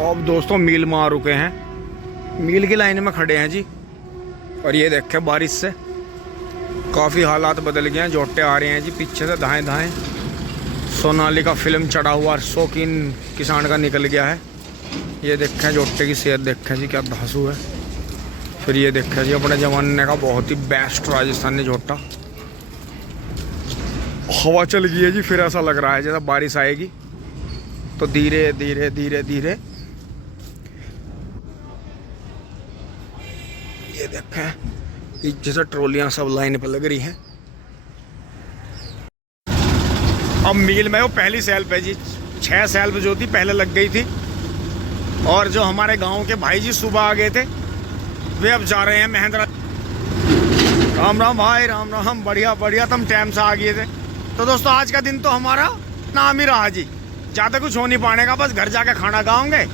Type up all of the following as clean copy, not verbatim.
अब दोस्तों मील में आ रुके हैं, मील की लाइन में खड़े हैं जी। और ये देखें बारिश से काफ़ी हालात बदल गए हैं। जोटे आ रहे हैं जी पीछे से धाएं धाएं। सोनालिका फिल्म चढ़ा हुआ शौकीन किसान का निकल गया है। ये देखें जोटे की सेहत देखें जी क्या धांसू है। फिर ये देखें जी अपने ज़माने का बहुत ही बेस्ट राजस्थानी जोटा। हवा चल गई है जी, फिर ऐसा लग रहा है जैसा बारिश आएगी। तो धीरे धीरे धीरे धीरे ये देखें पीछे से ट्रॉलियां सब लाइन पर लग रही हैं। अब मील में वो पहली सेल्फ है जी, 6 सेल्फ जो थी पहले लग गई थी। और जो हमारे गांव के भाई जी सुबह आ गए थे वे अब जा रहे हैं महेंद्रा। राम राम भाई, राम राम। बढ़िया बढ़िया, तुम टाइम से आ गए थे। तो दोस्तों आज का दिन तो हमारा नाम ही रहा जी। ज़्यादा कुछ हो नहीं पाने का, बस घर जाके खाना खाओगे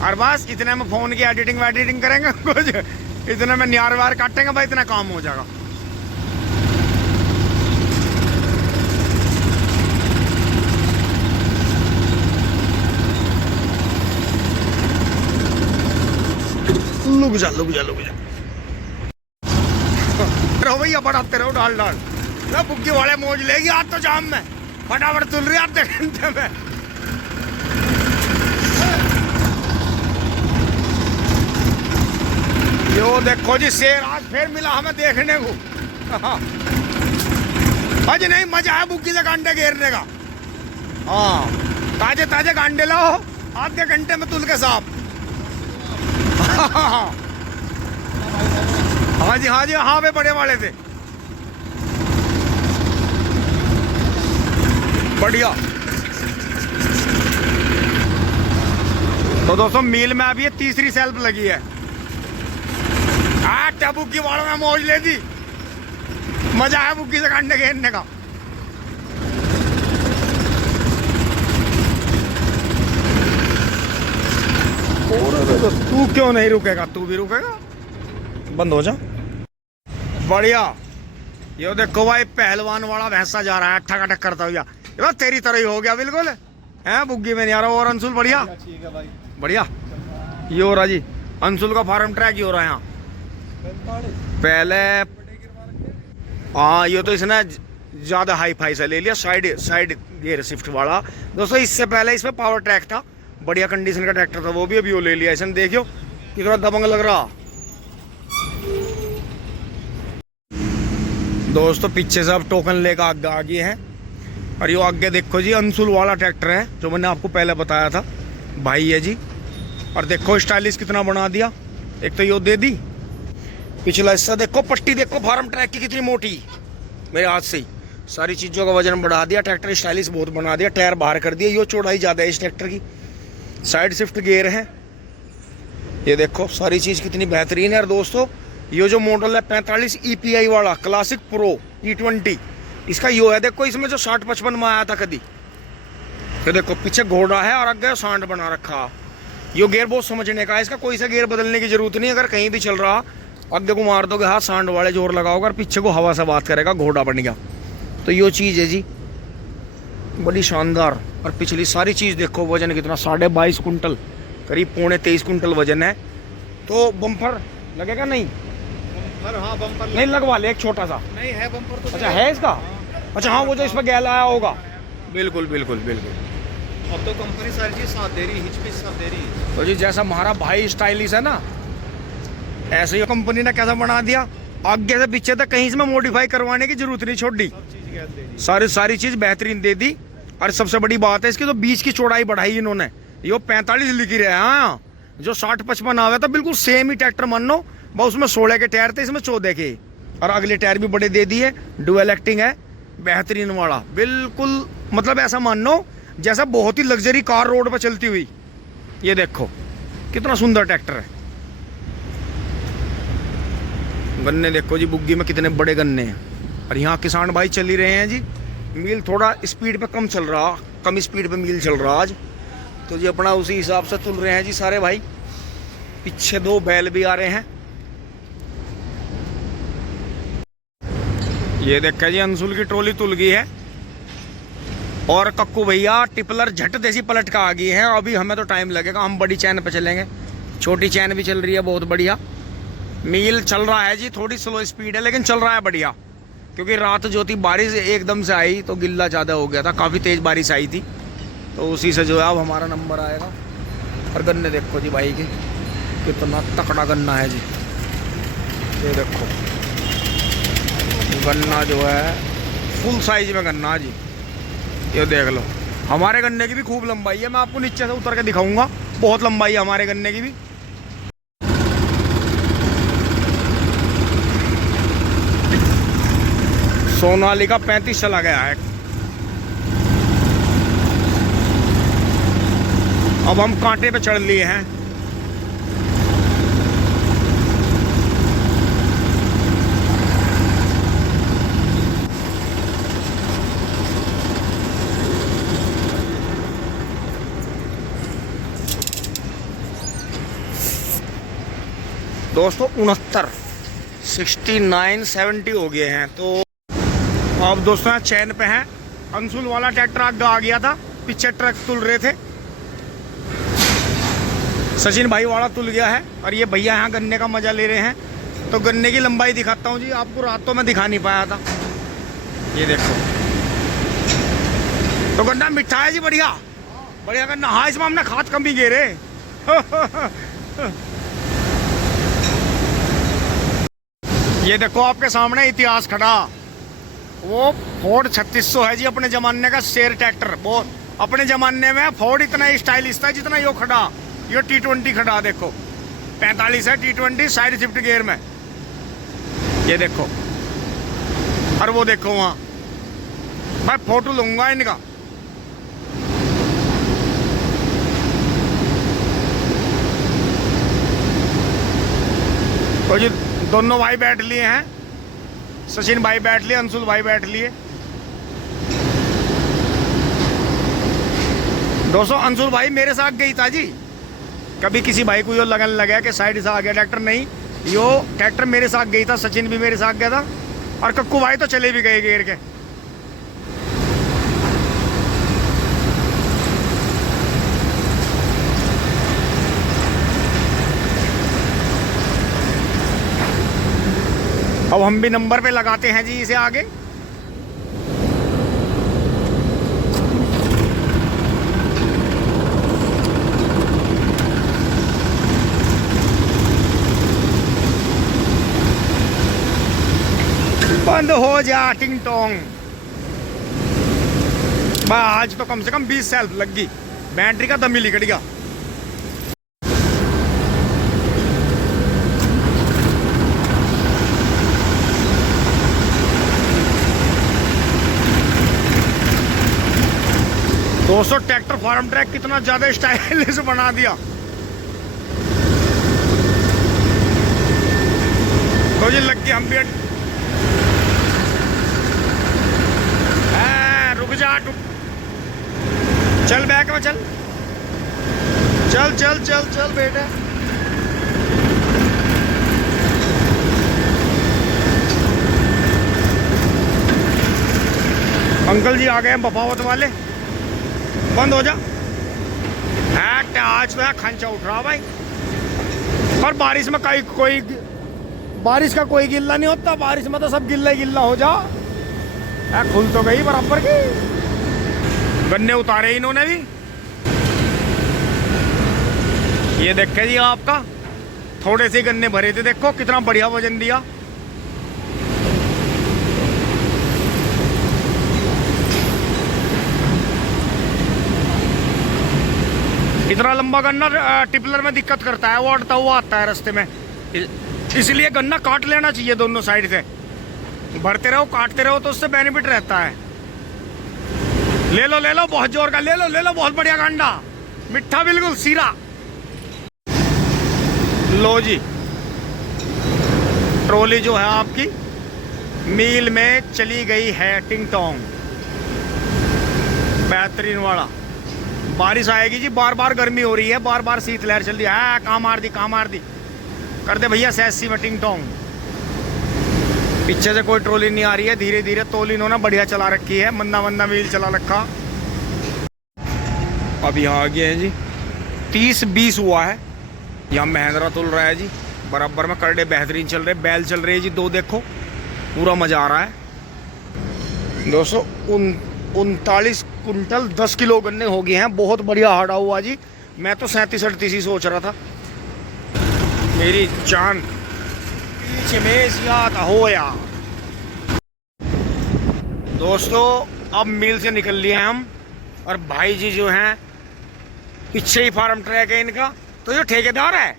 और बस इतने में फ़ोन की एडिटिंग वेडिटिंग करेंगे, कुछ इतने में नियार वार काटेंगे भाई, इतना काम हो जाएगा। लुक जा लुक जा लुक जा रहो भैया, बढ़ाते रहो डाल डाल। बुग्गी वाले मौज लेगी आज तो जाम में, फटाफट तुल रही आधे घंटे में। यो देखो जी शेर आज फिर मिला हमें देखने को। आज नहीं मजा है बुग्गी से गांडे घेरने का। हाँ ताजे ताजे गांडे लाओ, आधे घंटे में तुल के साफ। हाँ जी हाँ जी हाँ वे बड़े वाले थे। बढ़िया। तो दोस्तों मील में अभी ये तीसरी सेल्फ लगी है। बुग्गी वालों में मौज ले दी, मजा है बुग्गी से काटने घेरने का। तो तू क्यों नहीं रुकेगा, तू भी रुकेगा, बंद हो जा। बढ़िया। ये देखो भाई पहलवान वाला भैंसा जा रहा है ठका ठक करता हुआ। ये तेरी तरह ही हो गया बिल्कुल है, बुग्गी में नहीं आ रहा। और अंशुल बढ़िया बढ़िया। ये हो रहा जी अंशुल का फार्म ट्रैक ही हो रहा है यहाँ पहले। हाँ ये तो इसने ज़्यादा हाई फाई से ले लिया, साइड गियर शिफ्ट वाला। दोस्तों इससे पहले इसमें पावर ट्रैक था, बढ़िया कंडीशन का ट्रैक्टर था, वो भी अभी वो ले लिया। इसने देखियो कितना दबंग लग रहा। दोस्तों पीछे से अब टोकन लेकर आगे आ गए हैं। और ये आगे देखो जी अंशुल वाला ट्रैक्टर है जो मैंने आपको पहले बताया था, भाई है जी। और देखो स्टाइलिश कितना बना दिया। एक तो ये दे दी, पिछला हिस्सा देखो, पट्टी देखो फार्म ट्रैक की कितनी मोटी, मेरे हाथ से ही सारी चीज़ों का वजन बढ़ा दिया। ट्रैक्टर स्टाइलिश बहुत बना दिया, टायर बाहर कर दिया। ये चौड़ाई ज़्यादा है इस ट्रैक्टर की, साइड शिफ्ट गियर है। ये देखो सारी चीज़ कितनी बेहतरीन है। और दोस्तों ये जो मॉडल है 45 EPI वाला क्लासिक प्रो E20, इसका यो है देखो, इसमें जो 60-55 में आया था कभी। ये देखो पीछे घोड़ा है और आगे सांड बना रखा। यो गियर बहुत समझने का है, इसका कोई सा गियर बदलने की जरूरत नहीं। अगर कहीं भी चल रहा आगे को मार दोगे हाथ, सांड वाले जोर लगाओगे और पीछे को हवा से बात करेगा, घोड़ा बन गया। तो यो चीज़ है जी बड़ी शानदार। और पिछली सारी चीज़ देखो, वजन कितना 22.5 कुंटल, करीब 23.25 कुंटल वजन है। तो बम्पर लगेगा नहीं? हाँ बम्पर नहीं लगवा ले एक छोटा सा। नहीं है बम्पर तो। अच्छा है इसका? अच्छा हाँ वो जो इसमें गैल आया होगा। बिल्कुल बिल्कुल बिल्कुल। अब तो कंपनी सारी चीज साथ दे रही, हिचपिच साथ दे रही। तो जी जैसा हमारा भाई स्टाइलिश है ना, ऐसे ही कंपनी ने कैसा बना दिया, आगे से पीछे तक कहीं इसमें मॉडिफाई करवाने की जरूरत नहीं छोड़ दी। सारी चीज बेहतरीन दे दी। और सबसे बड़ी बात है इसकी तो बीच की चौड़ाई बढ़ाई इन्होंने, ये 45 लिखी रहे। हाँ जो 60-55 आया था बिल्कुल सेम ही ट्रैक्टर मान लो, बस उसमें 16 के टायर थे, इसमें 14 के। और अगले टायर भी बड़े दे दिए, डुअल एक्टिंग है, बेहतरीन वाला बिल्कुल। मतलब ऐसा मान लो जैसा बहुत ही लग्जरी कार रोड पर चलती हुई। ये देखो कितना सुंदर ट्रैक्टर है। गन्ने देखो जी बुग्गी में कितने बड़े गन्ने हैं। और यहाँ किसान भाई चल ही रहे हैं जी। मील थोड़ा स्पीड पे कम चल रहा, कम स्पीड पे मील चल रहा आज। तो जी अपना उसी हिसाब से तुल रहे हैं जी सारे भाई। पीछे 2 बैल भी आ रहे हैं। ये देखा जी अंशुल की ट्रॉली तुल गई है। और कक्कू भैया टिपलर झट जैसी पलट का आ गई है। अभी हमें तो टाइम लगेगा, हम बड़ी चैन पे चलेंगे। छोटी चैन भी चल रही है बहुत बढ़िया। मील चल रहा है जी, थोड़ी स्लो स्पीड है लेकिन चल रहा है बढ़िया। क्योंकि रात जो थी बारिश एकदम से आई तो गिल्ला ज़्यादा हो गया था, काफ़ी तेज़ बारिश आई थी, तो उसी से जो है अब हमारा नंबर आएगा। और गन्ने देखो जी भाई के, कितना तकड़ा गन्ना है जी। ये देखो गन्ना जो है फुल साइज में गन्ना जी, ये देख लो। हमारे गन्ने की भी खूब लंबाई है, मैं आपको नीचे से उतर के दिखाऊंगा, बहुत लंबाई है हमारे गन्ने की भी। सोनालिका 35 चला गया है। अब हम कांटे पे चढ़ लिए हैं। दोस्तों 69 70 हो गए हैं। तो अब दोस्तों यहाँ चैन पे हैं। अंशुल वाला ट्रैक्टर आगे आ गया था, पीछे ट्रक तुल रहे थे। सचिन भाई वाला तुल गया है और ये भैया यहाँ गन्ने का मजा ले रहे हैं। तो गन्ने की लंबाई दिखाता हूँ जी आपको, रातों में दिखा नहीं पाया था। ये देखो तो गन्ना मिठा है जी, बढ़िया बढ़िया गन्ना। हाँ इसमें हमने खाद कम भी गेरे। ये देखो आपके सामने इतिहास खड़ा, वो फोर्ड 3600 है जी, अपने जमाने का शेर ट्रैक्टर। बहुत अपने जमाने में फोर्ड इतना स्टाइलिश था जितना यो खड़ा, यो T20 खड़ा। देखो 45 है T20 साइड शिफ्ट गियर में। ये देखो और वो देखो वहाँ, मैं फोटो लूंगा इनका। तो जी दोनों भाई बैठ लिए हैं, सचिन भाई बैठ लिए, अंशुल भाई बैठ लिए। दोस्तों अंशुल भाई मेरे साथ गई था जी। कभी किसी भाई को यो लगन लगा कि साइड से आ गया ट्रैक्टर, नहीं, यो ट्रैक्टर मेरे साथ गई था। सचिन भी मेरे साथ गया था और कक्कू भाई तो चले भी गए गेर के। अब हम भी नंबर पे लगाते हैं जी इसे आगे। बंद हो जा टिंग टोंग। आज तो कम से कम 20 सेल्फ लग गई, बैटरी का दम ही निकल गया। दोस्तों ट्रैक्टर फार्म ट्रैक कितना ज्यादा स्टाइलिश बना दिया। तो ये लग गया, हम भी रुक जा, चल बैक में चल चल चल चल चल बेटा। अंकल जी आ गए हैं बफावत वाले, बंद हो जा। आज तो है खंचा उठ रहा भाई। और बारिश में कोई बारिश का कोई गिल्ला नहीं होता, बारिश में तो सब गिल्ला ही गिल्ला हो जा। खुल तो गई बराबर की। गन्ने उतारे इन्होंने भी। ये देखे जी आपका, थोड़े से गन्ने भरे थे, देखो कितना बढ़िया वजन दिया। इतना लंबा गन्ना टिपलर में दिक्कत करता है, वो अड़ता हुआ आता है रास्ते में। इसलिए गन्ना काट लेना चाहिए दोनों साइड से। भरते रहो काटते रहो तो उससे बेनिफिट रहता है। ले लो बहुत जोर का, ले लो बहुत बढ़िया गन्ना, मिठा बिल्कुल सीरा। लो जी ट्रॉली जो है आपकी मील में चली गई है टिंग टोंग, बेहतरीन वाला। बारिश आएगी जी, बार बार गर्मी हो रही है, बार बार शीतलहर चल रही है। कहाँ मार दी कर दे भैया सैसी में टिंग टोंग। पीछे से कोई ट्रॉली नहीं आ रही है, धीरे धीरे तोल इन्होंने बढ़िया चला रखी है, मंदा मील चला रखा। अब यहाँ आ गए हैं जी, 30-20 हुआ है। यहाँ महिंद्रा तुल रहा है जी, बराबर में करडे बेहतरीन चल रहे, बैल चल रहे हैं जी, दो देखो, पूरा मज़ा आ रहा है दोस्तों। 39 कुंटल 10 किलो गन्ने हो गए हैं, बहुत बढ़िया हाड़ा हुआ जी। मैं तो 37-38 ही सोच रहा था। मेरी जान पीछे में याद हो या दोस्तों। अब मिल से निकल लिए हम, और भाई जी जो हैं पीछे ही फार्म ट्रैक है इनका। तो ये ठेकेदार है,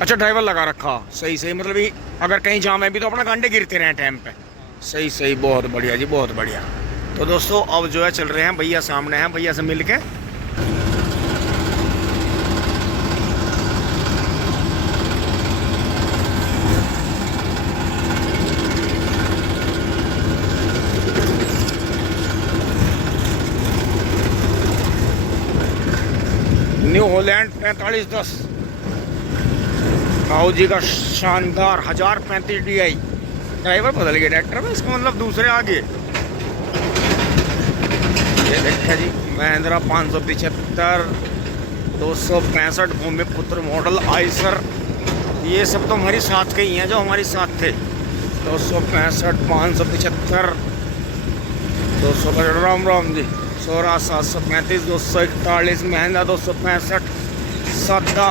अच्छा ड्राइवर लगा रखा, सही सही, मतलब ये अगर कहीं जाम है भी तो अपना गांडे गिरते रहे टाइम पे। सही सही, बहुत बढ़िया जी, बहुत बढ़िया। तो दोस्तों अब जो है चल रहे हैं, भैया सामने हैं, भैया से मिल के न्यू हॉलैंड 4510 काऊ जी का शानदार 1035 DI। ड्राइवर बदल गया ट्रैक्टर में, इसका मतलब दूसरे आगे। ये देखा जी महिंद्रा 575 265 भूमिपुत्र मॉडल आइसर। ये सब तो हमारी साथ के ही हैं जो हमारे साथ थे। 265 575 265 राम राम जी। 16 735 241 महिंद्रा 265 सादा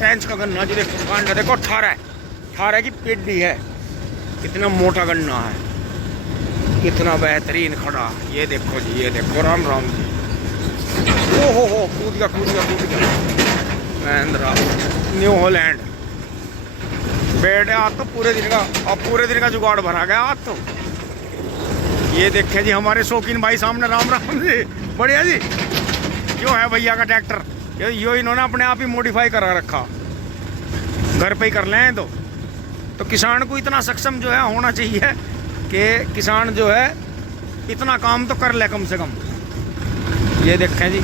पेंच का गन्ना जी। देखो गन्ना देखो, 18 की पेडी है, कितना मोटा गन्ना है, कितना बेहतरीन खड़ा। ये देखो जी, ये देखो, राम राम जी। ओ हो कूद गया महिंद्रा न्यू हॉलैंड। बेटे आज तो पूरे दिन का, अब पूरे दिन का जुगाड़ भरा गया आज तो। ये देखे जी हमारे शौकीन भाई सामने, राम राम जी, बढ़िया जी। क्यों है भैया का ट्रैक्टर, यो इन्होंने अपने आप ही मॉडिफाई करा रखा, घर पे ही कर लें। तो किसान को इतना सक्षम जो है होना चाहिए कि किसान जो है इतना काम तो कर ले कम से कम। ये देखें जी,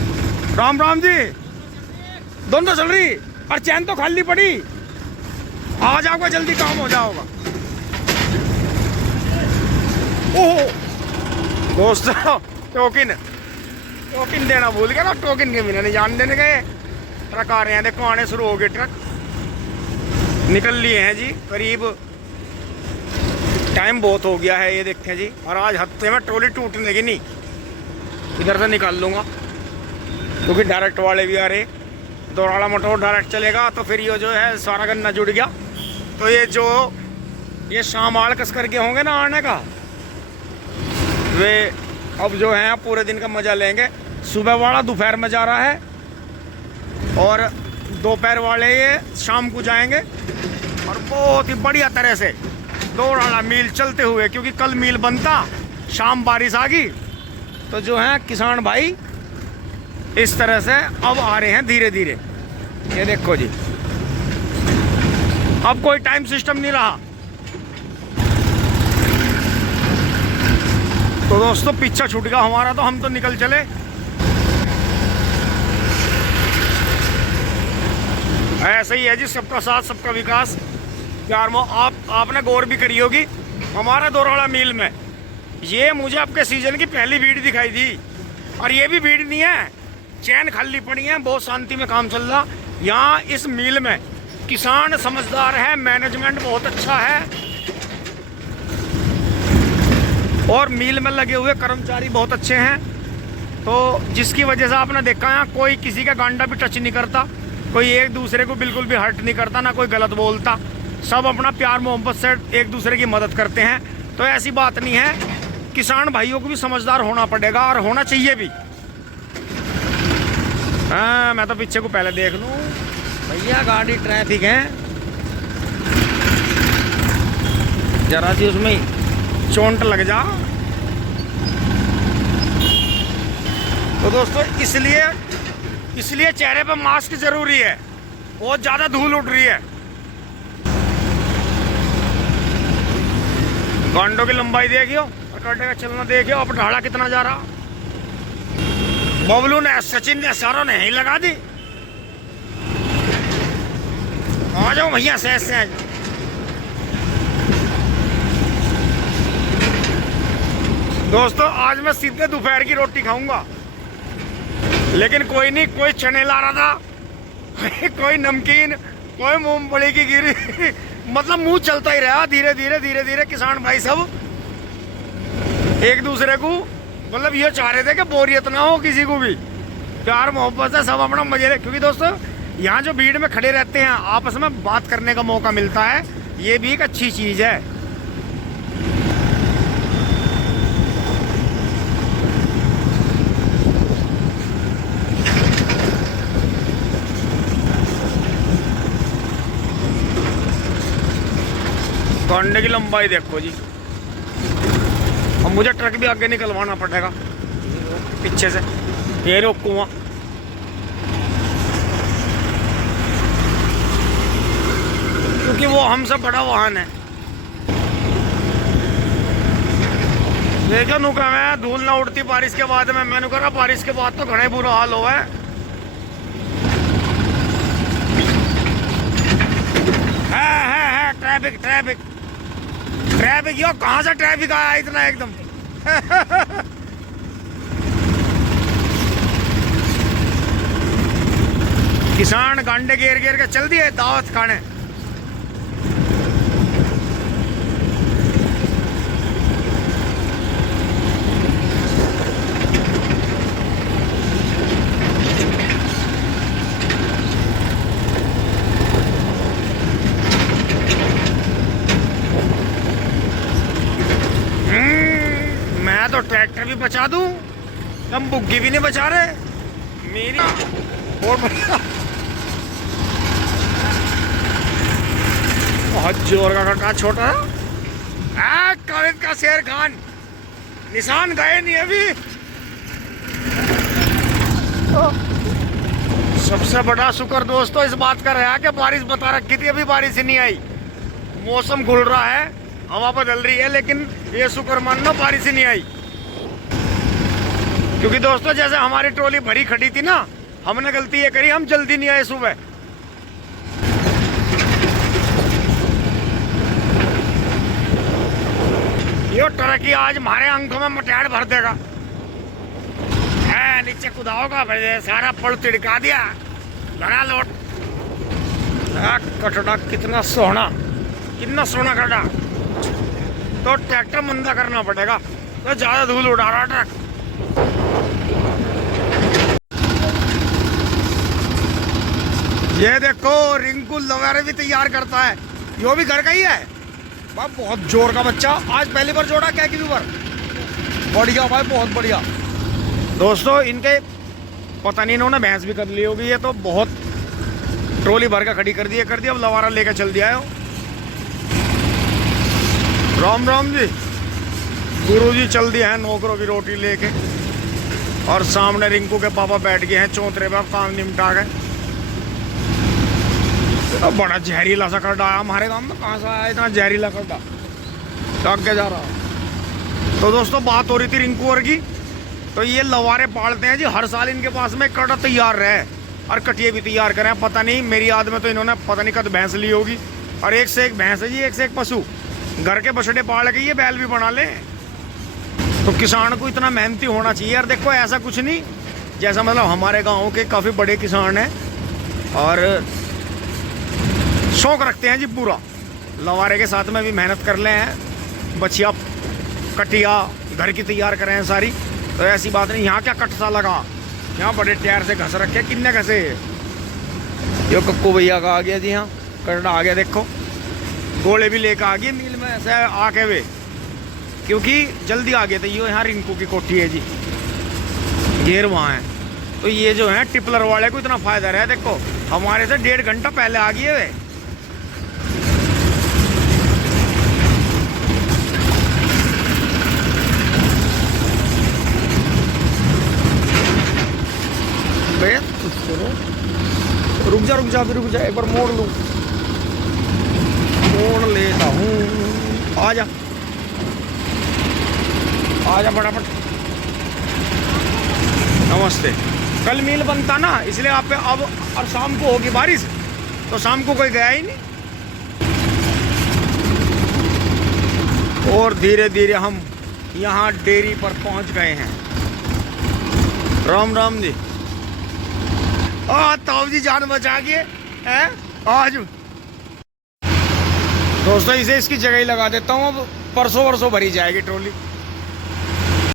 राम राम जी। दोनों चल रही और चैन तो खाली पड़ी, आ जाओगे जल्दी काम हो जाओगा। ओहो दोस्तों, टोकन देना भूल गया ना, टोकन के बिना नहीं जान देने गए। ट्रक आ रहे हैं, देखो आने शुरू हो गए ट्रक, निकल लिए हैं जी। करीब टाइम बहुत हो गया है, ये देखें जी। और आज हफ्ते में ट्रॉली टूटने की नहीं, इधर से निकाल लूँगा क्योंकि डायरेक्ट वाले भी आ रहे। दोराला मोटर डायरेक्ट चलेगा तो फिर ये जो है सारा गन्ना जुड़ गया। तो ये शाम आड़ कस करके होंगे ना आने का, वे अब जो है पूरे दिन का मज़ा लेंगे। सुबह वाला दोपहर में जा रहा है और दोपहर वाले ये शाम को जाएंगे। और बहुत ही बढ़िया तरह से दोराला मील चलते हुए, क्योंकि कल मील बनता, शाम बारिश आ गई, तो जो है किसान भाई इस तरह से अब आ रहे हैं धीरे धीरे। ये देखो जी, अब कोई टाइम सिस्टम नहीं रहा। तो दोस्तों पीछा छूट गया हमारा, तो हम तो निकल चले। ऐसे ही है जी, सबका साथ सबका विकास। प्यार में आपने गौर भी करी होगी, हमारा दोराला मील में ये मुझे आपके सीजन की पहली भीड़ दिखाई दी। और ये भी भीड़ नहीं है, चैन खाली पड़ी है, बहुत शांति में काम चल रहा। यहाँ इस मील में किसान समझदार है, मैनेजमेंट बहुत अच्छा है, और मील में लगे हुए कर्मचारी बहुत अच्छे हैं। तो जिसकी वजह से आपने देखा है कोई किसी का गांडा भी टच नहीं करता, कोई एक दूसरे को बिल्कुल भी हर्ट नहीं करता, ना कोई गलत बोलता। सब अपना प्यार मोहब्बत से एक दूसरे की मदद करते हैं। तो ऐसी बात नहीं है, किसान भाइयों को भी समझदार होना पड़ेगा और होना चाहिए भी। हाँ, मैं तो पीछे को पहले देख लूँ भैया, गाड़ी ट्रैफिक है जरा सी, उसमें चोंट लग जा। तो दोस्तों इसलिए चेहरे पर मास्क जरूरी है, बहुत ज्यादा धूल उड़ रही है। गांडों की लंबाई देखियो और कांटे का चलना देखियो। अब ढाला कितना जा रहा, बबलू ने, सचिन ने, सारों ने ही लगा दी। आ जाओ भैया, सहज से दोस्तों। आज मैं सीधे दोपहर की रोटी खाऊंगा। लेकिन कोई नहीं, कोई चने ला रहा था, कोई नमकीन, कोई मूंगफली की गिरी। मतलब मुंह चलता ही रहा, धीरे धीरे धीरे धीरे किसान भाई सब एक दूसरे को मतलब ये चाह रहे थे कि बोरियत ना हो किसी को भी, प्यार मोहब्बत से सब अपना मजे ले। क्योंकि दोस्तों यहाँ जो भीड़ में खड़े रहते हैं, आपस में बात करने का मौका मिलता है, ये भी एक अच्छी चीज है। कांडे की लंबाई देखो जी। अब मुझे ट्रक भी आगे निकलवाना पड़ेगा पीछे से, ये रोकूंगा। क्योंकि वो हमसे बड़ा वाहन है। देखो नुका मैं धूल ना उड़ती बारिश के बाद में, मैंने कहा बारिश के बाद तो घना बुरा हाल हुआ है। ट्रैफिक ट्रैफिक ट्रैफिक, यो कहाँ से ट्रैफिक आया इतना एकदम। किसान गांडे घेर घेर के चल दिए दावत खाने। मैं तो ट्रैक्टर भी बचा दूं, हम बुग्गी भी नहीं बचा रहे मेरी। बहुत बढ़िया, बहुत जोर का कटा छोटा। कवित का शेर खान, निशान गए नहीं अभी। सबसे बड़ा शुक्र दोस्तों इस बात का रहा कि बारिश बता रखी थी, अभी बारिश ही नहीं आई। मौसम खुल रहा है, हवा बदल रही है, लेकिन ये शुक्र मानना बारिश ही नहीं आई। क्योंकि दोस्तों जैसे हमारी ट्रॉली भरी खड़ी थी ना, हमने गलती ये करी, हम जल्दी नहीं आए सुबह। ये ट्रक ही आज हमारे आंखों में मटेड़ भर देगा। है नीचे कुदा होगा भाई, सारा पड़ तिड़का दिया, बना लोट। कटड़ा कितना सोना, कितना सोना कटा। तो ट्रैक्टर मंदा करना पड़ेगा, तो ज्यादा धूल उड़ा रहा ट्रक। ये देखो रिंकू लवारे भी तैयार करता है, यो भी घर का ही है। बहुत जोर का बच्चा, आज पहली बार जोड़ा क्या की बार। बढ़िया भाई, बहुत बढ़िया। दोस्तों इनके पता नहीं इन्होंने भैंस भी कर ली होगी, ये तो बहुत ट्रॉली भर का खड़ी कर दी। अब लवारा लेकर चल दिया है। राम राम जी, गुरुजी चल दिए हैं नौकरों की रोटी लेके, और सामने रिंकू के पापा बैठ गए हैं चौतरे पे, काम निपटा गए। तो बड़ा जहरीला सा खड्डा आया हमारे गांव में, कहाँ से आया इतना जहरीला खड्डा, आगे जा रहा। तो दोस्तों बात हो रही थी रिंकू और की, तो ये लवारे पालते हैं जी हर साल। इनके पास में कड़ा तैयार रहे और कटिए भी तैयार करें। पता नहीं मेरी याद में तो इन्होंने पता नहीं कद भैंस ली होगी, और एक से एक भैंस है जी, एक से एक पशु। घर के बछड़े पाल के ये बैल भी बना ले। तो किसान को इतना मेहनती होना चाहिए। और देखो ऐसा कुछ नहीं, जैसा मतलब हमारे गाँव के काफ़ी बड़े किसान हैं और शौक रखते हैं जी पूरा, लवारे के साथ में भी मेहनत कर ले हैं, बछिया कटिया घर की तैयार करें हैं सारी। तो ऐसी बात नहीं, यहाँ क्या कट सा लगा, यहाँ बड़े टायर से घस रखे, किन्ने घसे। यो कक्कू भैया का आ गया जी, यहाँ कटड़ा आ गया। देखो गोले भी लेकर आ गए मील में ऐसे आके वे, क्योंकि जल्दी आ गए थे। यो यहाँ रिंकू की कोठी है जी, घेर वहाँ है। तो ये जो है टिपलर वाले को इतना फायदा रहा है। देखो हमारे से 1.5 घंटा पहले आ गए वे। रुक जा एक बार मोड़ लूं, मोड़ लेता हूँ। आ जा फटाफट। नमस्ते। कल मील बनता ना, इसलिए आप पे अब, और शाम को होगी बारिश, तो शाम को कोई गया ही नहीं। और धीरे धीरे हम यहाँ डेयरी पर पहुँच गए हैं। राम राम जी। ताऊ जी जान बचा के हैं आज। दोस्तों इसे इसकी जगह ही लगा देता हूँ, अब परसों भरी जाएगी ट्रॉली।